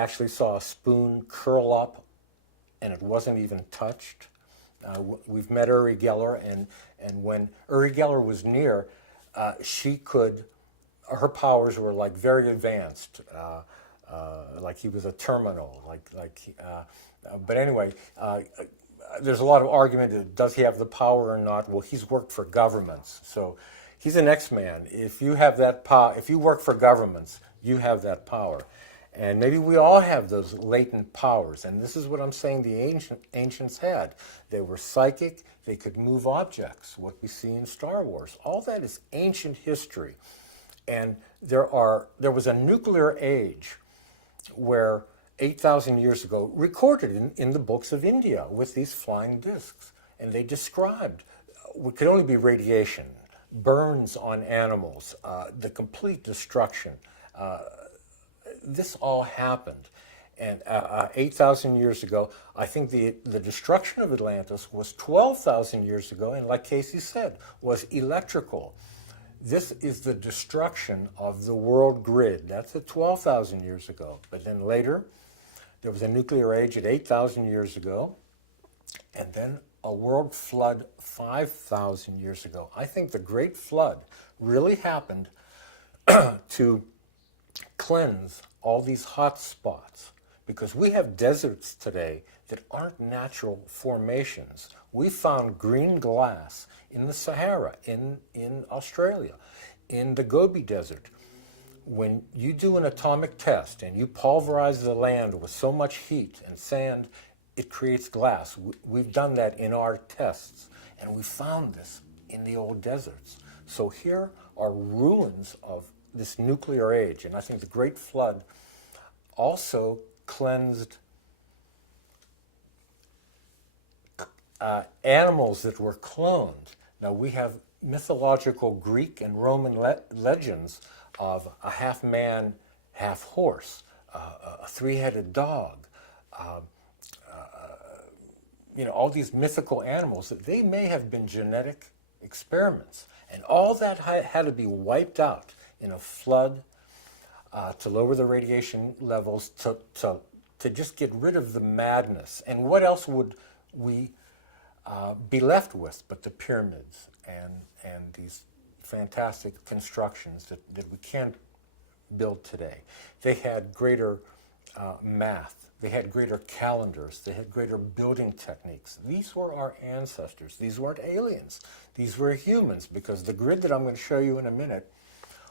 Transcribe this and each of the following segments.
Actually saw a spoon curl up and it wasn't even touched. We've met Uri Geller, and when Uri Geller was near, she could, her powers were like very advanced, like he was a terminal, but anyway, there's a lot of argument, does he have the power or not? Well, he's worked for governments, so he's an X-Man. If you have that power, if you work for governments, you have that power. And maybe we all have those latent powers, and this is what I'm saying the ancients had. They were psychic, they could move objects, what we see in Star Wars. All that is ancient history. And there was a nuclear age where 8,000 years ago, recorded in the books of India with these flying discs. And they described, it could only be radiation, burns on animals, the complete destruction. This all happened. And 8,000 years ago, I think the destruction of Atlantis was 12,000 years ago, and like Casey said, was electrical. This is the destruction of the world grid. That's at 12,000 years ago. But then later, there was a nuclear age at 8,000 years ago, and then a world flood 5,000 years ago. I think the Great Flood really happened to cleanse all these hot spots, because we have deserts today that aren't natural formations. We found green glass in the Sahara, in Australia, in the Gobi Desert. When you do an atomic test and you pulverize the land with so much heat and sand, it creates glass. We've done that in our tests, and we found this in the old deserts. So here are ruins of this nuclear age, and I think the Great Flood also cleansed animals that were cloned. Now we have mythological Greek and Roman legends of a half man, half horse, a three-headed dog, all these mythical animals that they may have been genetic experiments, and all that had to be wiped out in a flood to lower the radiation levels, to just get rid of the madness. And what else would we be left with but the pyramids and these fantastic constructions that we can't build today? They had greater math, they had greater calendars, they had greater building techniques. These were our ancestors. These weren't aliens. These were humans, because the grid that I'm going to show you in a minute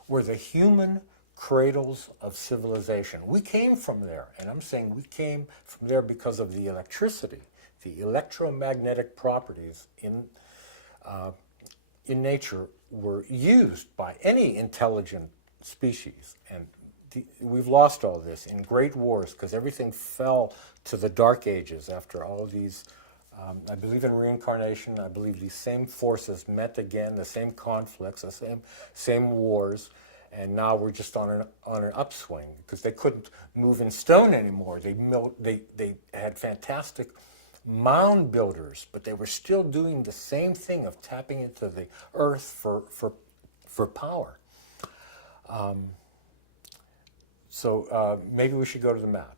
were the human cradles of civilization. We came from there, and I'm saying we came from there because of the electricity, the electromagnetic properties in nature were used by any intelligent species. And we've lost all this in great wars, because everything fell to the dark ages after all of these. I believe in reincarnation. I believe these same forces met again, the same conflicts, the same wars, and now we're just on an upswing, because they couldn't move in stone anymore. They had fantastic mound builders, but they were still doing the same thing of tapping into the earth for power. So maybe we should go to the map.